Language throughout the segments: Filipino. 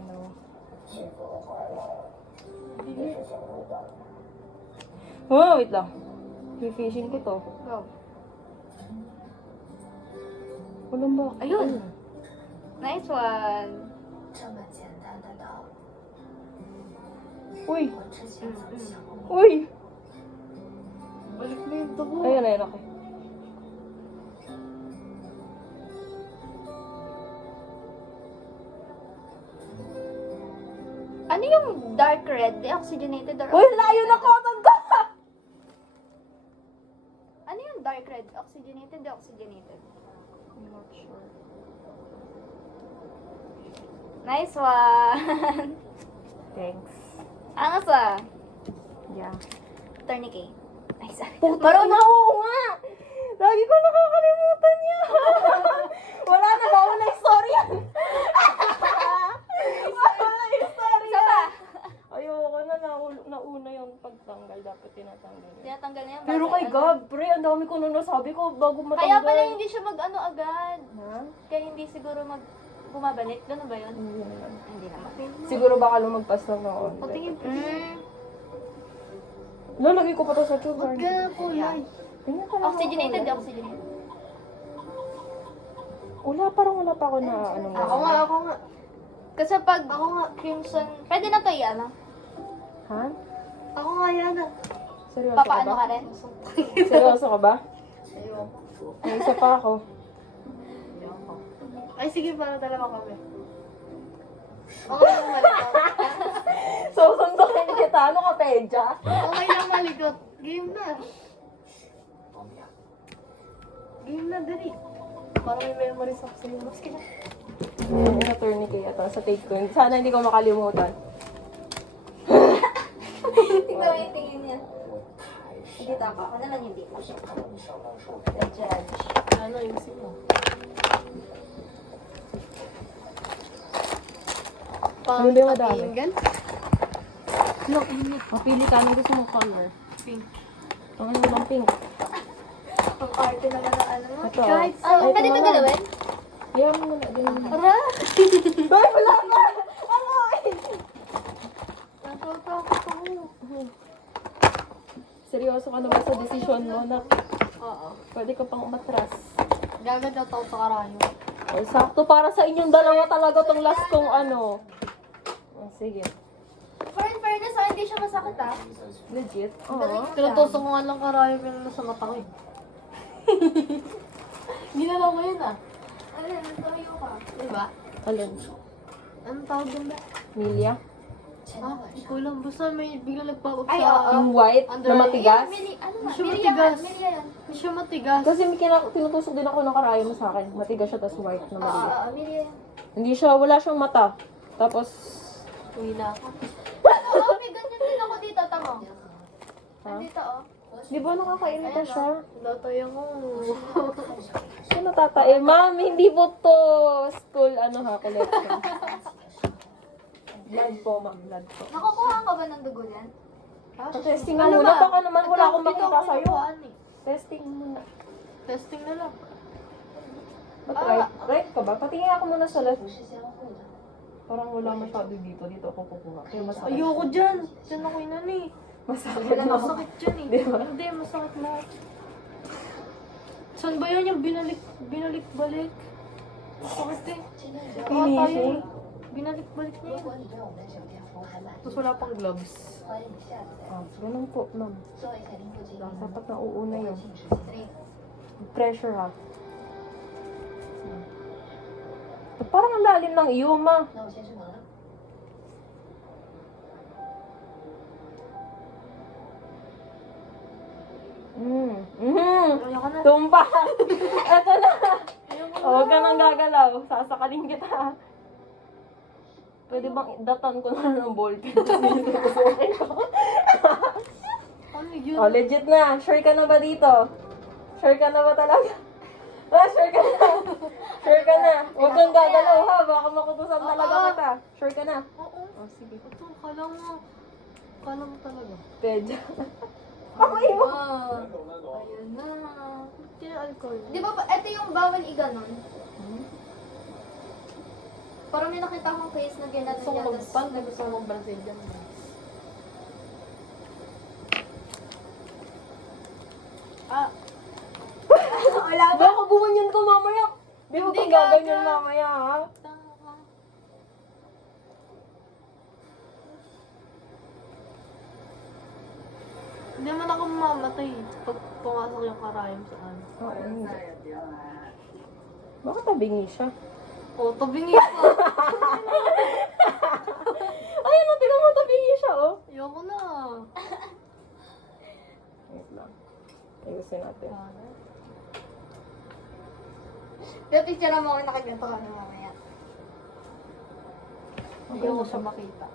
I know. Oh, wait lang. Fishing ko to. Go. Walang ba? Ayun. Nice one. Uy! Uy! Balik na yung tubo. Ayun, ayun, okay. Ano yung dark red? Deoxygenated or Uy, layo na cotton ka! Ano yung dark red? Oxygenated, deoxygenated? I'm not sure. Nice one. Thanks. Angas ah. Yeah. Tourniquet. Nice. Marunong ako nga! Lagi ko nakakalimutan niya. Wala na, bawal na istorya. Bawal na istorya. Isa pa. Ayoko na, nauna yung pagtanggal. Dapat tinatanggal. Tinatanggal na yan. Pero bago kay ano. Gab, pre, ang dami ko nung nasabi ko bago matanggal. Kaya pala hindi siya mag-ano agad. Ha? Kaya hindi siguro bumabalik. Ganun ba yun? Hindi naman. Hindi naman. Siguro baka lumagpas lang ng onte. Patingin. Lalagay ko pa to sa tube. Huwag ka kulay. Tingnan ka lang. Oxygenated, deoxygenated. Wala pa ako na ano. Ako nga. Kasi pag crimson, pwede na to yan, ah. Ha? Ako nga yan, ah. Seryoso Papaano ka ka ba? rin? Seryoso ka ba? Ayoko. May isa pa ako. Ay, sige, para dalawa kami. Okay lang malikot. So, sundukin kita. Ano ka, Pedja? Okay lang malikot. Game na. Game na, dali. Para may memories ako sa'yo. Mas kina. Yung attorney ito sa take ko. Sana hindi ko makalimutan. Tingnan mo yung tingin niya. Dito ako. Ako naman yung dito. The judge. Ano yung sino? Ano ba yung madami? Look, mapili ka. Anong gusto mong color? Pink. Ang ano bang pink? Ang arte naman ng ano mo. Ito. Guys, Ay, pwede ito ito galawin? Ayaw mo na. Ganun. Ara! Ay, wala pa! Ano eh? Natatakot ako. Seryoso ka naman sa desisyon mo na Oo. pwede ka pang umatras. Gagad na tao sa karayo. Ay, sakto para sa inyong dalawa talaga tong last kong ano. Oh, sige. For in fairness, hindi siya masakit ah. Legit? Oo. Tinutusok ko nga lang karayo pero nasa mata ko eh. Ginalaw ko yun ah. Ano yan? Tumayo ka. Diba? Alin? Anong tawag doon ba? Milia? Ah, ikaw lang. Basta may bigla nagpapag sa... Ay, yung white na matigas? Ano Hindi siya siya matigas. matigas. Hindi siya matigas. Kasi may tinutusok din ako ng karayo mo sa akin. Matigas siya, tapos white na maliit. Milia yan. Hindi siya, wala siyang mata. Tapos, Uwi na ako. Oo, may ganyan din ako dito, tamo. ha? Dito, oh. Di ba nakakainita siya? Datay ako. Siya natatae. Ma'am, hindi po to school, ano ha, collection. Blood po, ma'am. Blood po. Nakukuha ka ba ng dugo niyan? Testing nga muna. Baka naman wala akong makita sa'yo. Eh. Testing muna. Testing na lang. Ba't right? Right ka ba? Patingin ako muna sa left. Parang wala masyado dito. Dito ako kukuha. Kaya masakit. Ayoko dyan. Dyan ako inani. Masakit na. Masakit dyan eh. Di ba? Hindi, masakit lahat. Saan ba yan yung binalik-balik? Masakit eh. Finishing? Binalik-balik niya yun. Tapos wala pang gloves. Ah, ganun po, ma'am. Dapat na uuna yun. Pressure ha. Parang ang lalim ng iyo, ma. Ayoko na. Tumpa. Eto na. Huwag ka nang gagalaw. Sasakalin kita. Pwede bang datan ko na ng ballpen? Tutusukin ko. Ano yun? Oh, legit na. Sure ka na ba dito? Sure ka na ba talaga? Ah, sure ka na. Sure ka na. Huwag kang gagalaw ha. Baka makutusan talaga kita. Sure ka na. Oo. Oh, sige. Ito, kala mo. Kala mo talaga. Pedja. Amoy mo. Ayun na. Hindi na alcohol. Di ba, ito yung bawal iganon. Parang may nakita akong case na gano'n Gusto ko niya. mag-pan, gusto ko mag-Brazilian. Ah, Wala ba? baka gumanyan ko mamaya. Di mo Hindi kung gaganyan gaga. mamaya, ha? Hindi naman ako mamamatay pag pumasok yung karayom sa ano. Oo, hindi. Bakit tabingi siya? Oo, tabingi ko. Ayun, no, tingnan mo, tabingi siya, oh. Ayoko na. Wait lang. Ayusin natin. Pero picture mo ako nakaganto ka na mamaya. Ayoko siya makita.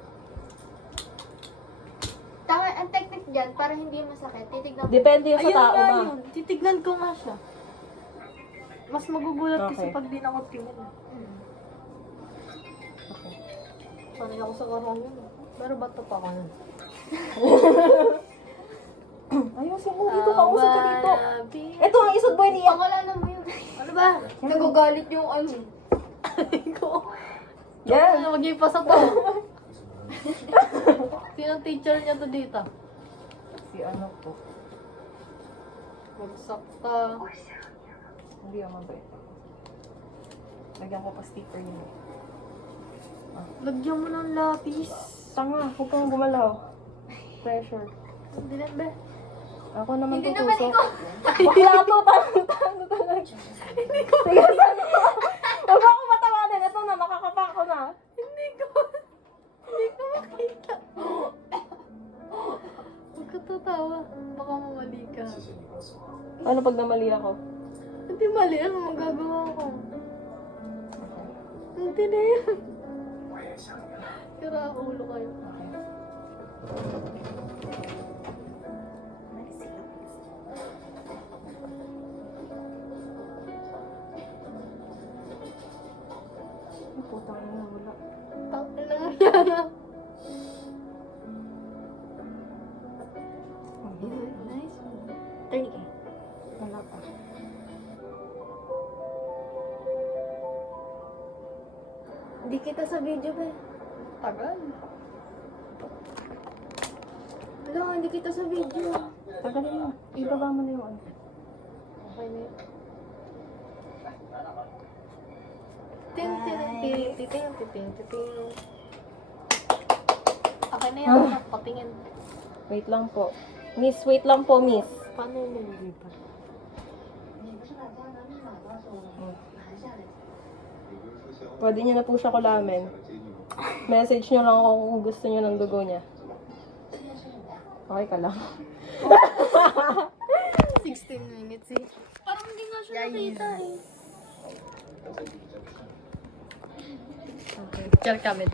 Tama, ang technique dyan, para hindi masakit, titignan mo. Depende yung sa Ayun tao nga na. yun. Titignan ko nga siya. Mas magugulat Kasi Okay. pag di na ako tingin. Okay. Sanay ako sa karayom. Pero ba't pa ako nun? Ayusin mo dito, kausap ka dito. Ito ang isod boy niya. Pangalanan mo yun. Ano ba? Nagagalit yung ano. Yan. Ano, mag-ipasa to. Sinong teacher niya to dito? Si ano po. Magsakta. Hindi ako mabait. Lagyan ko pa sticker yun. Lagyan mo ng lapis. Tanga, huwag kang gumalaw. Pressure. Hindi na ba? Ako naman Hindi tutusok. naman ikaw. Bakla to, tango talaga. Hindi ko. Sige, sana. Huwag ako matawanan. Ito na, nakakapa ko na. Hindi ko makita. Huwag ka tatawa. Baka mamali ka. Ano pag namali ako? Hindi mali. Ano magagawa ko? Hindi na yan. Kira ulo kayo. Ay, putang ina, wala. Tangin na mo yan. Nice. Turn it. Wala pa. Hindi kita sa video ba? Tagal. Wala, hindi kita sa video. Tagal yun. Ibaba mo na yung ano. Okay na yun. Tin, tin, tin, tin, tin, tin, tin, tin. Okay na yan. Patingin. Wait lang po. Miss, wait lang po, miss. Paano yung nililipat? Pwede niyo na po siya kulamin. Message niyo lang ako kung gusto niyo ng dugo niya. Okay ka lang. 16 minutes eh. Parang hindi nga siya nakita eh. Okay. Share kami.